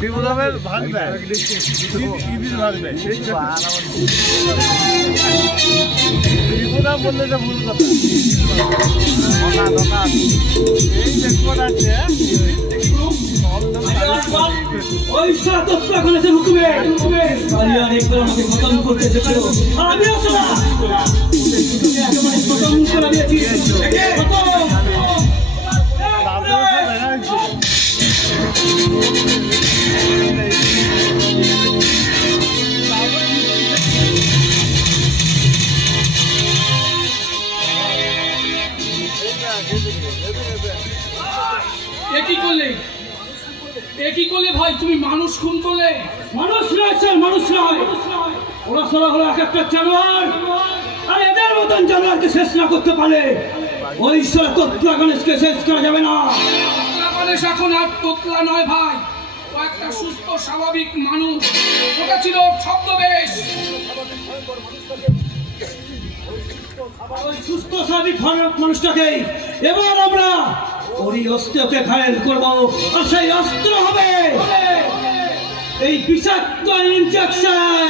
বিপদামের ভাগবে ইদির ভাগবে বিপদাম বললে তো ভুল কথা এই দেখো আছে ওই সাতত্ব এখন এসে হুকুমে আলিয়া দেখতে আমাকে খতম করতে এসেছিল আমি আসো না একেবারে খতম করে দিয়েছি খতম কি করলে ভাই তুমি মানুষ খুন করলে? মানুষ নয় স্যার, মানুষ নয়, ওরা সরা হলো এক একটা জানোয়ার। আর এদের মতন জানোয়ারকে শেষ না করতে পারলে ওই ঈশ্বর তোতলা গণেশকে শেষ করা যাবে না। তোতলা গণেশ এখন আর তোতলা নয় ভাই, ও একটা সুস্থ স্বাভাবিক মানুষ। ওটা ছিল ছদ্মবেশ। ওই সুস্থ স্বাভাবিক মানুষটাকে এবার আমরা ওই অস্ত্রকে ঘায়েল করবো, আর সেই অস্ত্র হবে এই বিষাক্ত ইনজেকশন।